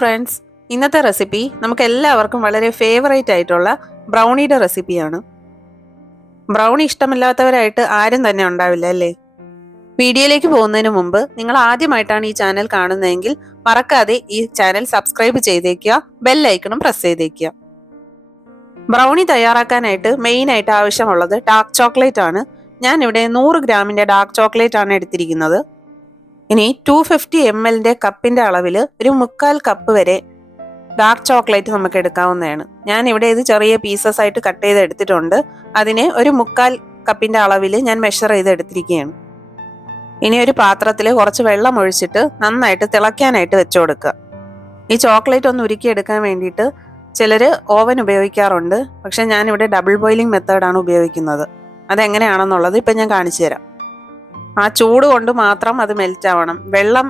Friends, ഇന്നത്തെ recipe നമുക്ക് എല്ലാവർക്കും വളരെ ഫേവറേറ്റ് ആയിട്ടുള്ള ബ്രൗണിയുടെ റെസിപ്പിയാണ്. ബ്രൗണി ഇഷ്ടമില്ലാത്തവരായിട്ട് ആരും തന്നെ ഉണ്ടാവില്ല അല്ലേ? വീഡിയോയിലേക്ക് പോകുന്നതിന് മുമ്പ് നിങ്ങൾ ആദ്യമായിട്ടാണ് ഈ ചാനൽ കാണുന്നതെങ്കിൽ മറക്കാതെ ഈ ചാനൽ സബ്സ്ക്രൈബ് ചെയ്തേക്കുക, ബെൽ ഐക്കണും പ്രസ് ചെയ്തേക്കുക. ബ്രൗണി തയ്യാറാക്കാനായിട്ട് മെയിനായിട്ട് ആവശ്യമുള്ളത് ഡാർക്ക് ചോക്ലേറ്റ് ആണ്. ഞാൻ ഇവിടെ 100 ഗ്രാമിൻ്റെ ഡാർക്ക് ചോക്ലേറ്റ് ആണ് എടുത്തിരിക്കുന്നത്. ഇനി 250 ml കപ്പിന്റെ അളവിൽ ഒരു 1/4 കപ്പ് വരെ ഡാർക്ക് ചോക്ലേറ്റ് നമുക്ക് എടുക്കാവുന്നതാണ്. ഞാൻ ഇവിടെ ഇത് ചെറിയ പീസസ് ആയിട്ട് കട്ട് ചെയ്ത് എടുത്തിട്ടുണ്ട്. അതിനെ ഒരു 1/4 കപ്പിന്റെ അളവിൽ ഞാൻ മെഷർ ചെയ്ത് എടുത്തിരിക്കുകയാണ്. ഇനി ഒരു പാത്രത്തിൽ കുറച്ച് വെള്ളം ഒഴിച്ചിട്ട് നന്നായിട്ട് തിളയ്ക്കാനായിട്ട് വെച്ചു കൊടുക്കുക. ഈ ചോക്ലേറ്റ് ഒന്ന് ഉരുക്കിയെടുക്കാൻ വേണ്ടിയിട്ട് ചിലർ ഓവൻ ഉപയോഗിക്കാറുണ്ട്. പക്ഷെ ഞാനിവിടെ ഡബിൾ ബോയിലിംഗ് മെത്തേഡാണ് ഉപയോഗിക്കുന്നത്. അതെങ്ങനെയാണെന്നുള്ളത് ഇപ്പം ഞാൻ കാണിച്ചു തരാം. ആ ചൂട് കൊണ്ട് മാത്രം അത് മെൽറ്റ് ആവണം. വെള്ളം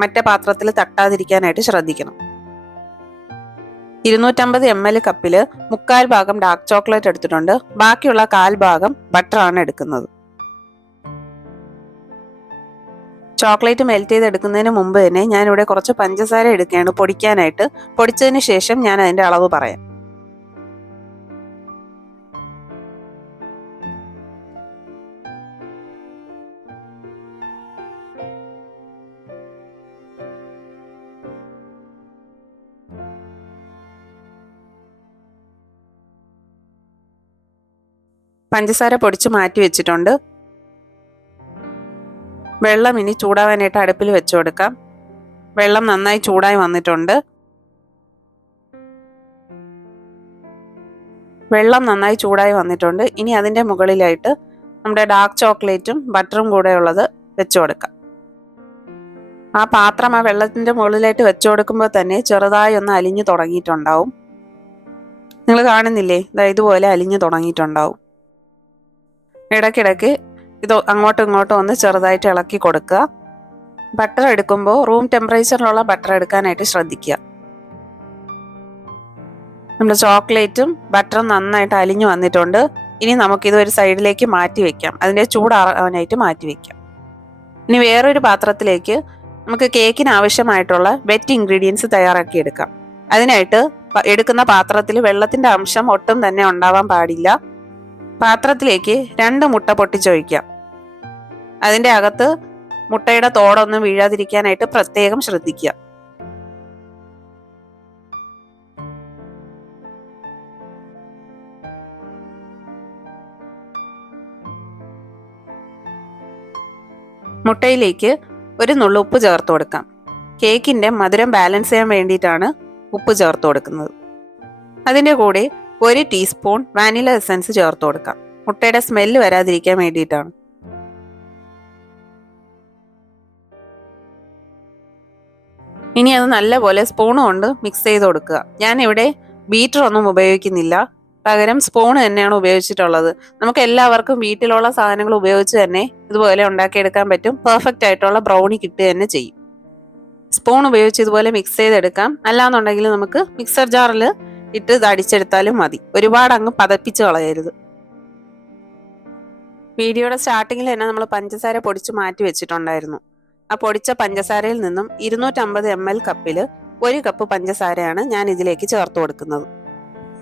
മറ്റേ പാത്രത്തിൽ തട്ടാതിരിക്കാനായിട്ട് ശ്രദ്ധിക്കണം. 250 ml കപ്പിൽ 1/4 ഭാഗം ഡാർക്ക് ചോക്ലേറ്റ് എടുത്തിട്ടുണ്ട്. ബാക്കിയുള്ള 1/4 ഭാഗം ബട്ടറാണ് എടുക്കുന്നത്. ചോക്ലേറ്റ് മെൽറ്റ് ചെയ്തെടുക്കുന്നതിന് മുമ്പ് തന്നെ ഞാനിവിടെ കുറച്ച് പഞ്ചസാര എടുക്കുകയാണ് പൊടിക്കാനായിട്ട്. പൊടിച്ചതിന് ശേഷം ഞാൻ അതിൻ്റെ അളവ് പറയാം. പഞ്ചസാര പൊടിച്ച് മാറ്റി വെച്ചിട്ടുണ്ട്. വെള്ളം ഇനി ചൂടാവാനായിട്ട് അടുപ്പിൽ വെച്ചു കൊടുക്കാം. വെള്ളം നന്നായി ചൂടായി വന്നിട്ടുണ്ട്. ഇനി അതിൻ്റെ മുകളിലായിട്ട് നമ്മുടെ ഡാർക്ക് ചോക്ലേറ്റും ബട്ടറും കൂടെ ഉള്ളത് വെച്ചു കൊടുക്കാം. ആ പാത്രം ആ വെള്ളത്തിൻ്റെ മുകളിലായിട്ട് വെച്ചു കൊടുക്കുമ്പോൾ തന്നെ ചെറുതായി ഒന്ന് അലിഞ്ഞു തുടങ്ങിയിട്ടുണ്ടാവും. നിങ്ങൾ കാണുന്നില്ലേ? ഇതുപോലെ അലിഞ്ഞു തുടങ്ങിയിട്ടുണ്ടാവും. ഇടയ്ക്കിടയ്ക്ക് ഇത് അങ്ങോട്ടും ഇങ്ങോട്ടും ഒന്ന് ചെറുതായിട്ട് ഇളക്കി കൊടുക്കുക. ബട്ടർ എടുക്കുമ്പോൾ റൂം ടെമ്പറേച്ചറിലുള്ള ബട്ടർ എടുക്കാനായിട്ട് ശ്രദ്ധിക്കുക. നമ്മുടെ ചോക്ലേറ്റും ബട്ടറും നന്നായിട്ട് അലിഞ്ഞു വന്നിട്ടുണ്ട്. ഇനി നമുക്കിത് ഒരു സൈഡിലേക്ക് മാറ്റി വെക്കാം. അതിൻ്റെ ചൂടാറാനായിട്ട് മാറ്റി വെക്കാം. ഇനി വേറൊരു പാത്രത്തിലേക്ക് നമുക്ക് കേക്കിന് ആവശ്യമായിട്ടുള്ള വെറ്റ് ഇൻഗ്രീഡിയൻസ് തയ്യാറാക്കിയെടുക്കാം. അതിനായിട്ട് എടുക്കുന്ന പാത്രത്തിൽ വെള്ളത്തിൻ്റെ അംശം ഒട്ടും തന്നെ ഉണ്ടാവാൻ പാടില്ല. പാത്രത്തിലേക്ക് 2 മുട്ട പൊട്ടിച്ചൊഴിക്കാം. അതിൻ്റെ അകത്ത് മുട്ടയുടെ തോടൊന്നും വീഴാതിരിക്കാനായിട്ട് പ്രത്യേകം ശ്രദ്ധിക്കുക. മുട്ടയിലേക്ക് ഒരു നുള്ളു ഉപ്പ് ചേർത്ത് കൊടുക്കാം. കേക്കിൻ്റെ മധുരം ബാലൻസ് ചെയ്യാൻ വേണ്ടിയിട്ടാണ് ഉപ്പ് ചേർത്ത് കൊടുക്കുന്നത്. അതിൻ്റെ കൂടെ 1 ടീസ്പൂൺ വാനില എസൻസ് ചേർത്ത് കൊടുക്കാം. മുട്ടയുടെ സ്മെല്ല് വരാതിരിക്കാൻ വേണ്ടിയിട്ടാണ്. ഇനി അത് നല്ലപോലെ സ്പൂൺ കൊണ്ട് മിക്സ് ചെയ്ത് കൊടുക്കുക. ഞാനിവിടെ ബീറ്റർ ഒന്നും ഉപയോഗിക്കുന്നില്ല, പകരം സ്പൂൺ തന്നെയാണ് ഉപയോഗിച്ചിട്ടുള്ളത്. നമുക്ക് എല്ലാവർക്കും വീട്ടിലുള്ള സാധനങ്ങൾ ഉപയോഗിച്ച് തന്നെ ഇതുപോലെ ഉണ്ടാക്കിയെടുക്കാൻ പറ്റും. പെർഫെക്റ്റ് ആയിട്ടുള്ള ബ്രൗണി കിട്ടുക തന്നെ ചെയ്യും. സ്പൂൺ ഉപയോഗിച്ച് ഇതുപോലെ മിക്സ് ചെയ്തെടുക്കാം. അല്ലാന്നുണ്ടെങ്കിൽ നമുക്ക് മിക്സർ ജാറിൽ ഇട്ട് ഇത് അടിച്ചെടുത്താലും മതി. ഒരുപാട് അങ്ങ് പതപ്പിച്ച് കളയരുത്. വീഡിയോയുടെ സ്റ്റാർട്ടിങ്ങിൽ തന്നെ നമ്മൾ പഞ്ചസാര പൊടിച്ച് മാറ്റി വെച്ചിട്ടുണ്ടായിരുന്നു. ആ പൊടിച്ച പഞ്ചസാരയിൽ നിന്നും 250 ml കപ്പിൽ 1 കപ്പ് പഞ്ചസാരയാണ് ഞാൻ ഇതിലേക്ക് ചേർത്ത് കൊടുക്കുന്നത്.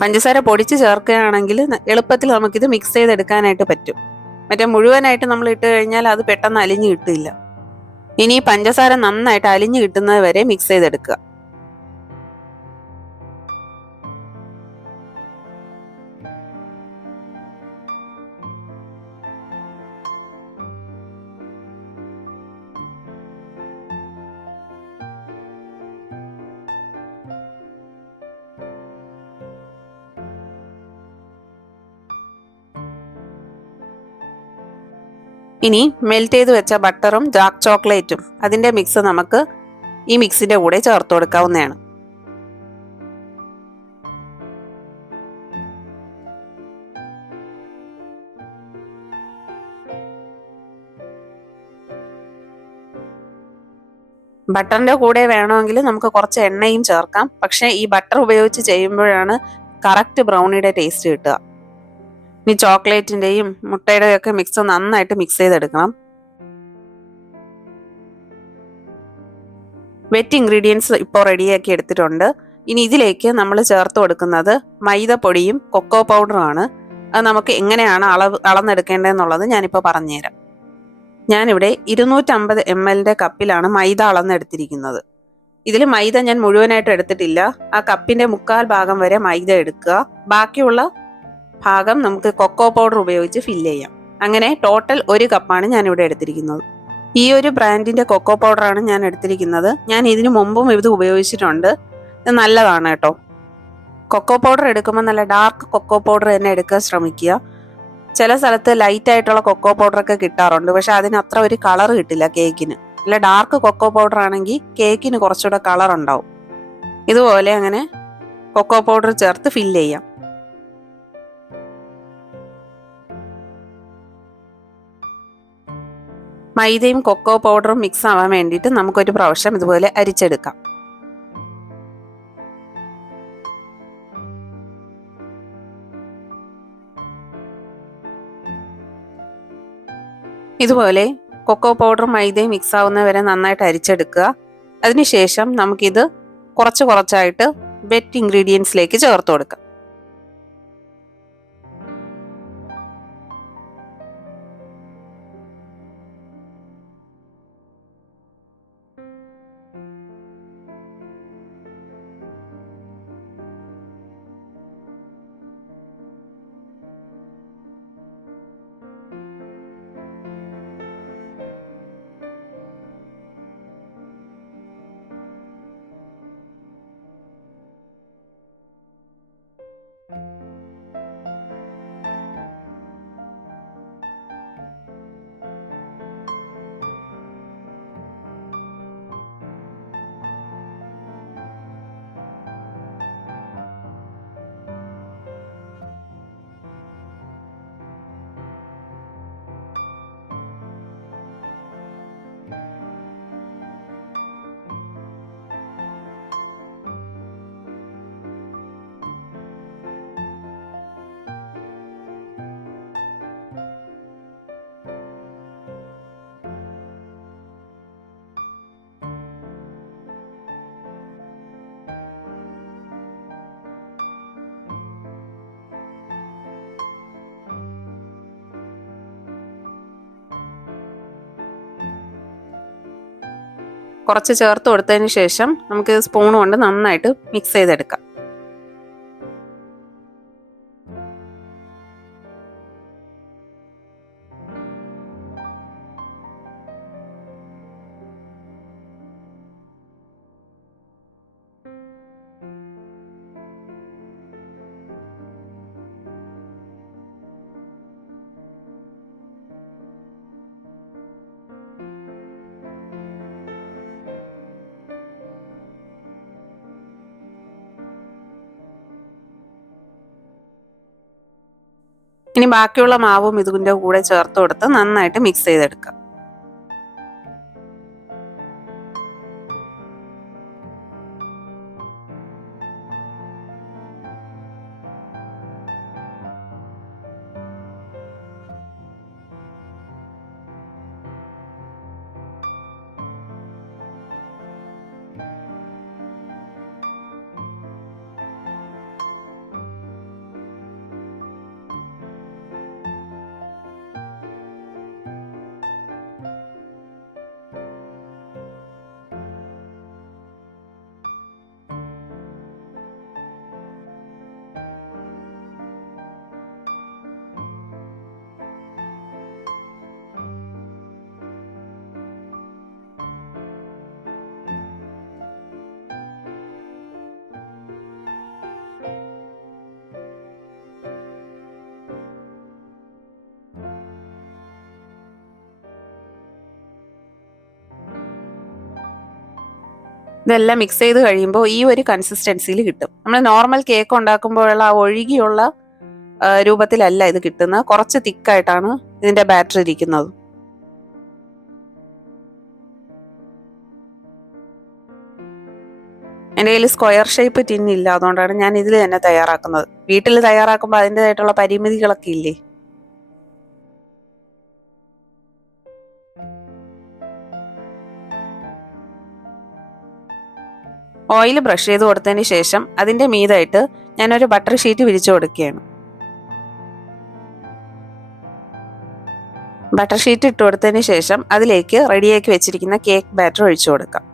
പഞ്ചസാര പൊടിച്ച് ചേർക്കുകയാണെങ്കിൽ എളുപ്പത്തിൽ നമുക്കിത് മിക്സ് ചെയ്തെടുക്കാനായിട്ട് പറ്റും. മറ്റേ മുഴുവനായിട്ട് നമ്മൾ ഇട്ട് കഴിഞ്ഞാൽ അത് പെട്ടെന്ന് അലിഞ്ഞു കിട്ടില്ല. ഇനി പഞ്ചസാര നന്നായിട്ട് അലിഞ്ഞു കിട്ടുന്നത് വരെ മിക്സ് ചെയ്തെടുക്കുക. ഇനി മെൽറ്റ് ചെയ്ത് വെച്ച ബട്ടറും ഡാർക്ക് ചോക്ലേറ്റും അതിൻ്റെ മിക്സ് നമുക്ക് ഈ മിക്സിൻ്റെ കൂടെ ചേർത്ത് കൊടുക്കാവുന്നതാണ്. ബട്ടറിൻ്റെ കൂടെ വേണമെങ്കിൽ നമുക്ക് കുറച്ച് എണ്ണയും ചേർക്കാം. പക്ഷേ ഈ ബട്ടർ ഉപയോഗിച്ച് ചെയ്യുമ്പോഴാണ് കറക്റ്റ് ബ്രൗണിയുടെ ടേസ്റ്റ് കിട്ടുക. ഇനി ചോക്ലേറ്റിൻ്റെയും മുട്ടയുടെയും ഒക്കെ മിക്സ് നന്നായിട്ട് മിക്സ് ചെയ്തെടുക്കണം. വെറ്റ് ഇൻഗ്രീഡിയൻസ് ഇപ്പോൾ റെഡിയാക്കി എടുത്തിട്ടുണ്ട്. ഇനി ഇതിലേക്ക് നമ്മൾ ചേർത്ത് കൊടുക്കുന്നത് മൈദപ്പൊടിയും കൊക്കോ പൗഡറുമാണ്. അത് നമുക്ക് എങ്ങനെയാണ് അളന്നെടുക്കേണ്ടതെന്നുള്ളത് ഞാനിപ്പോൾ പറഞ്ഞുതരാം. ഞാനിവിടെ 250 ml കപ്പിലാണ് മൈദ അളന്നെടുത്തിരിക്കുന്നത്. ഇതിൽ മൈദ ഞാൻ മുഴുവനായിട്ട് എടുത്തിട്ടില്ല. ആ കപ്പിന്റെ 1/4 ഭാഗം വരെ മൈദ എടുക്കുക. ബാക്കിയുള്ള ഭാഗം നമുക്ക് കൊക്കോ പൗഡർ ഉപയോഗിച്ച് ഫില്ല് ചെയ്യാം. അങ്ങനെ ടോട്ടൽ 1 കപ്പാണ് ഞാനിവിടെ എടുത്തിരിക്കുന്നത്. ഈ ഒരു ബ്രാൻഡിന്റെ കൊക്കോ പൗഡറാണ് ഞാൻ എടുത്തിരിക്കുന്നത്. ഞാൻ ഇതിനു മുമ്പും ഇത് ഉപയോഗിച്ചിട്ടുണ്ട്. ഇത് നല്ലതാണ് കേട്ടോ. കൊക്കോ പൗഡർ എടുക്കുമ്പോൾ നല്ല ഡാർക്ക് കൊക്കോ പൗഡർ തന്നെ എടുക്കാൻ ശ്രമിക്കുക. ചില സ്ഥലത്ത് ലൈറ്റ് ആയിട്ടുള്ള കൊക്കോ പൗഡറൊക്കെ കിട്ടാറുണ്ട്, പക്ഷെ അതിന് അത്ര ഒരു കളർ കിട്ടില്ല കേക്കിന്. അല്ല, ഡാർക്ക് കൊക്കോ പൗഡർ ആണെങ്കിൽ കേക്കിന് കുറച്ചുകൂടെ കളർ ഉണ്ടാവും. ഇതുപോലെ അങ്ങനെ കൊക്കോ പൗഡർ ചേർത്ത് ഫില്ല് ചെയ്യാം. മൈദയും കൊക്കോ പൗഡറും മിക്സ് ആവാൻ വേണ്ടിയിട്ട് നമുക്കൊരു പ്രാവശ്യം ഇതുപോലെ അരിച്ചെടുക്കാം. ഇതുപോലെ കൊക്കോ പൗഡറും മൈദയും മിക്സ് ആവുന്ന വരെ നന്നായിട്ട് അരിച്ചെടുക്കുക. അതിനുശേഷം നമുക്കിത് കുറച്ചായിട്ട് വെറ്റ് ഇൻഗ്രീഡിയൻസിലേക്ക് ചേർത്ത് കൊടുക്കാം. കുറച്ച് ചേർത്ത് കൊടുത്തതിന് ശേഷം നമുക്ക് സ്പൂൺ കൊണ്ട് നന്നായിട്ട് മിക്സ് ചെയ്തെടുക്കാം. ഇനി ബാക്കിയുള്ള മാവും ഇതിൻ്റെ കൂടെ ചേർത്ത് കൊടുത്ത് നന്നായിട്ട് മിക്സ് ചെയ്തെടുക്കാം. ഇതെല്ലാം മിക്സ് ചെയ്ത് കഴിയുമ്പോൾ ഈ ഒരു കൺസിസ്റ്റൻസിയിൽ കിട്ടും. നമ്മൾ നോർമൽ കേക്ക് ഉണ്ടാക്കുമ്പോഴുള്ള ആ ഒഴുകിയുള്ള രൂപത്തിലല്ല ഇത് കിട്ടുന്നത്. കുറച്ച് തിക്കായിട്ടാണ് ഇതിന്റെ ബാറ്റർ ഇരിക്കുന്നത്. എൻ്റെ കയ്യിൽ സ്ക്വയർ ഷേപ്പ് ടിന്നില്ല, അതുകൊണ്ടാണ് ഞാൻ ഇതിൽ തന്നെ തയ്യാറാക്കുന്നത്. വീട്ടിൽ തയ്യാറാക്കുമ്പോൾ അതിൻ്റെതായിട്ടുള്ള പരിമിതികളൊക്കെ ഇല്ലേ. ഓയിൽ ബ്രഷ് ചെയ്ത് കൊടുത്തതിന് ശേഷം അതിൻ്റെ മീതായിട്ട് ഞാനൊരു ബട്ടർ ഷീറ്റ് വിരിച്ചു കൊടുക്കുകയാണ്. ബട്ടർ ഷീറ്റ് ഇട്ട് കൊടുത്തതിന് ശേഷം അതിലേക്ക് റെഡിയാക്കി വെച്ചിരിക്കുന്ന കേക്ക് ബാറ്റർ ഒഴിച്ചു കൊടുക്കാം.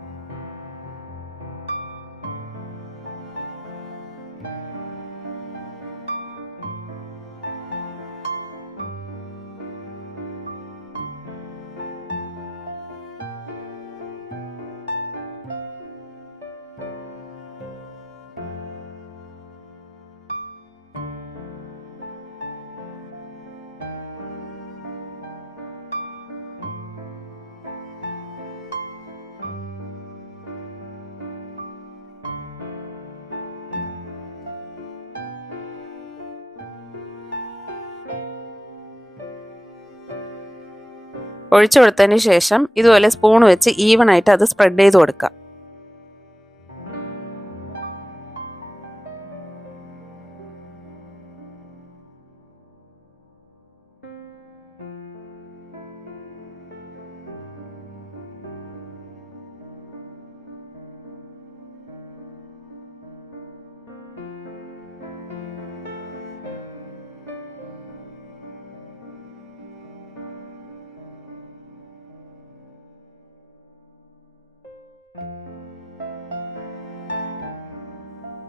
ഒഴിച്ചു കൊടുത്തതിന് ശേഷം ഇതുപോലെ സ്പൂൺ വെച്ച് ഈവൺ ആയിട്ട് അത് സ്പ്രെഡ് ചെയ്ത് കൊടുക്കുക.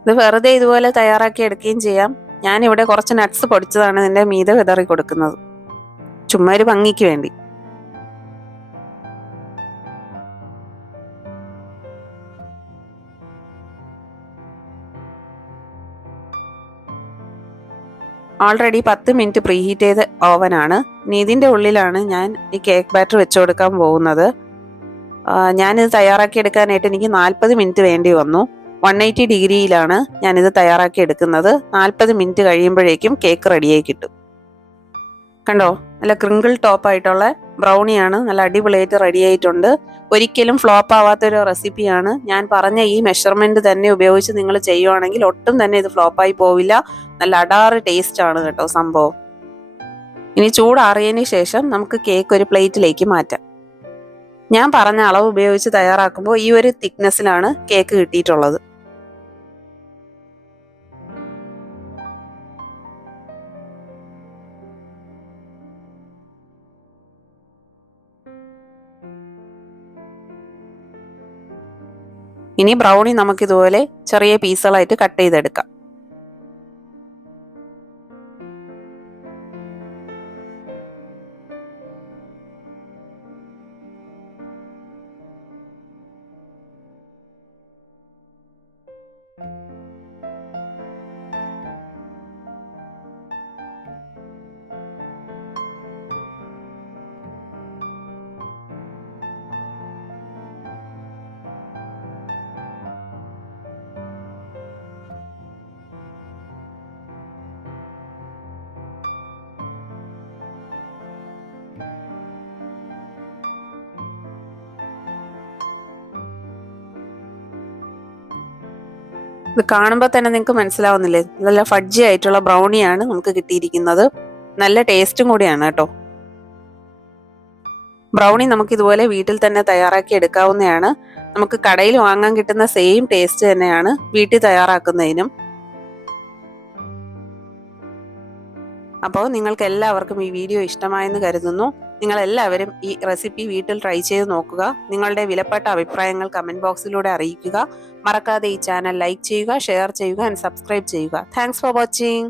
ഇത് വെറുതെ ഇതുപോലെ തയ്യാറാക്കി എടുക്കുകയും ചെയ്യാം. ഞാനിവിടെ കുറച്ച് നട്ട്സ് പൊടിച്ചതാണ് ഇതിൻ്റെ മീതെ വിതറി കൊടുക്കുന്നത്, ചുമ്മാ ഒരു ഭംഗിക്ക് വേണ്ടി. ഓൾറെഡി 10 മിനിറ്റ് പ്രീഹീറ്റ് ചെയ്ത ഓവനാണ്. ഇനി ഇതിൻ്റെ ഉള്ളിലാണ് ഞാൻ ഈ കേക്ക് ബാറ്റർ വെച്ച് കൊടുക്കാൻ പോകുന്നത്. ഞാനിത് തയ്യാറാക്കി എടുക്കാനായിട്ട് എനിക്ക് 40 മിനിറ്റ് വേണ്ടി വന്നു. 180 ഡിഗ്രിയിലാണ് ഞാനിത് തയ്യാറാക്കി എടുക്കുന്നത്. 40 മിനിറ്റ് കഴിയുമ്പോഴേക്കും കേക്ക് റെഡിയായി കിട്ടും. കണ്ടോ, നല്ല ക്രിങ്കിൾ ടോപ്പായിട്ടുള്ള ബ്രൗണിയാണ്, നല്ല അടിപൊളിയായിട്ട് റെഡി ആയിട്ടുണ്ട്. ഒരിക്കലും ഫ്ലോപ്പ് ആവാത്തൊരു റെസിപ്പിയാണ്. ഞാൻ പറഞ്ഞ ഈ മെഷർമെൻറ്റ് തന്നെ ഉപയോഗിച്ച് നിങ്ങൾ ചെയ്യുവാണെങ്കിൽ ഒട്ടും തന്നെ ഇത് ഫ്ലോപ്പായി പോവില്ല. നല്ല അടാറ് ടേസ്റ്റ് ആണ് കേട്ടോ സംഭവം. ഇനി ചൂടാറിയതിന് ശേഷം നമുക്ക് കേക്ക് ഒരു പ്ലേറ്റിലേക്ക് മാറ്റാം. ഞാൻ പറഞ്ഞ അളവ് ഉപയോഗിച്ച് തയ്യാറാക്കുമ്പോൾ ഈ ഒരു തിക്നെസ്സിലാണ് കേക്ക് കിട്ടിയിട്ടുള്ളത്. ഇനി ബ്രൗണി നമുക്കിതുപോലെ ചെറിയ പീസുകളായിട്ട് കട്ട് ചെയ്തെടുക്കാം. ഇത് കാണുമ്പോൾ തന്നെ നിങ്ങൾക്ക് മനസ്സിലാവുന്നില്ലേ, നല്ല ഫഡ്ജി ആയിട്ടുള്ള ബ്രൗണിയാണ് നമുക്ക് കിട്ടിയിരിക്കുന്നത്. നല്ല ടേസ്റ്റും കൂടിയാണ് കേട്ടോ. ബ്രൗണി നമുക്ക് ഇതുപോലെ വീട്ടിൽ തന്നെ തയ്യാറാക്കി എടുക്കാവുന്നതാണ്. നമുക്ക് കടയിൽ വാങ്ങാൻ കിട്ടുന്ന സെയിം ടേസ്റ്റ് തന്നെയാണ് വീട്ടിൽ തയ്യാറാക്കുന്നതിനും. അപ്പോൾ നിങ്ങൾക്ക് എല്ലാവർക്കും ഈ വീഡിയോ ഇഷ്ടമായെന്ന് കരുതുന്നു. നിങ്ങളെല്ലാവരും ഈ റെസിപ്പി വീട്ടിൽ ട്രൈ ചെയ്ത് നോക്കുക. നിങ്ങളുടെ വിലപ്പെട്ട അഭിപ്രായങ്ങൾ കമൻറ്റ് ബോക്സിലൂടെ അറിയിക്കുക. മറക്കാതെ ഈ ചാനൽ ലൈക്ക് ചെയ്യുക, ഷെയർ ചെയ്യുക ആൻഡ് സബ്സ്ക്രൈബ് ചെയ്യുക. Thanks for watching.